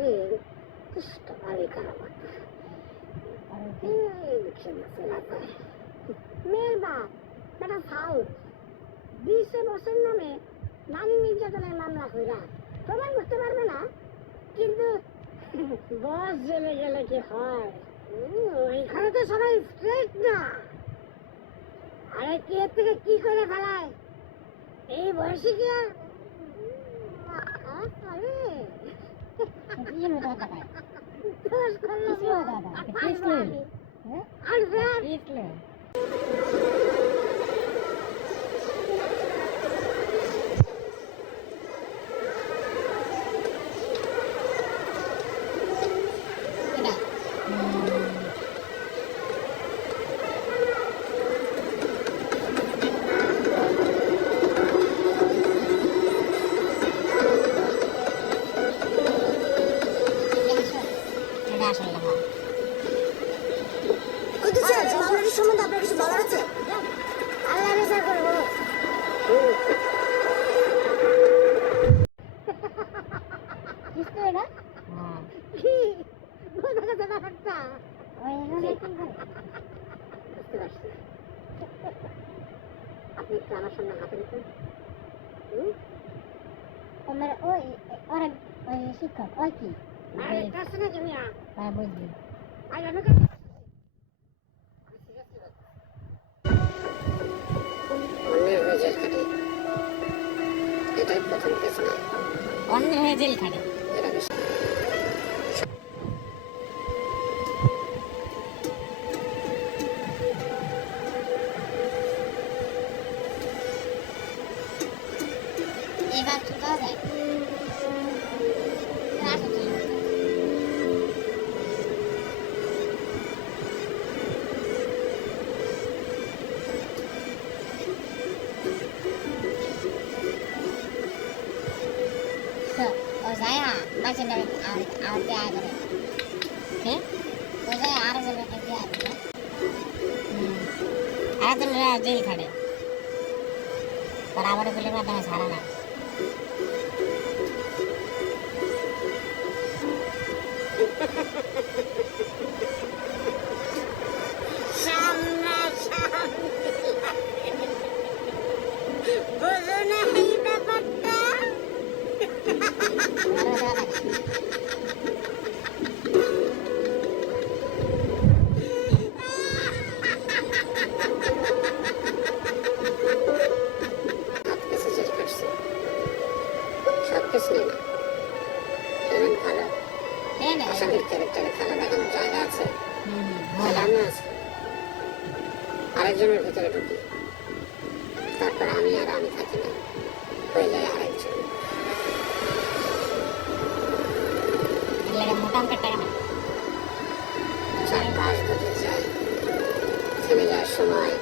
कुछ तुम्हारी करामत মেয়ের বাপ বেটা ফাউল 20 বছর নামে নারী নির্যাতনের মামলা কইরা প্রমাণ করতে পারবে না, কিন্তু বস জেলে গেলে কি হয়? ওইখানে তো সবাই স্ট্রেট না। আরে কে থেকে কি করে ফেলায় এই বয়সে কি আর সম্বন্ধে আপনার কিছু বলার আছে? আল্লাহ বিচার করবো। আপনি একটু আমার সামনে হাতে দিতেন। শিক্ষক ওই কি বুঝলি অন্যের হয়ে জেল খাটে। এবার কি করা যায়? saya masih dari awal aja deh, oke? saya harus dari awal aja. Ada tuh ada jail kade, berabar film ada masalah lah. Sama sama, bagaimana hidup kita? আরেকজনের ভিতরে ঢুকি, তারপর আমি আর আমি থাকি না, হয়ে যায় আরেকজন। মোটাম পেট টাকা না 4-5 বছর যায়, থেমে যাওয়ার সময়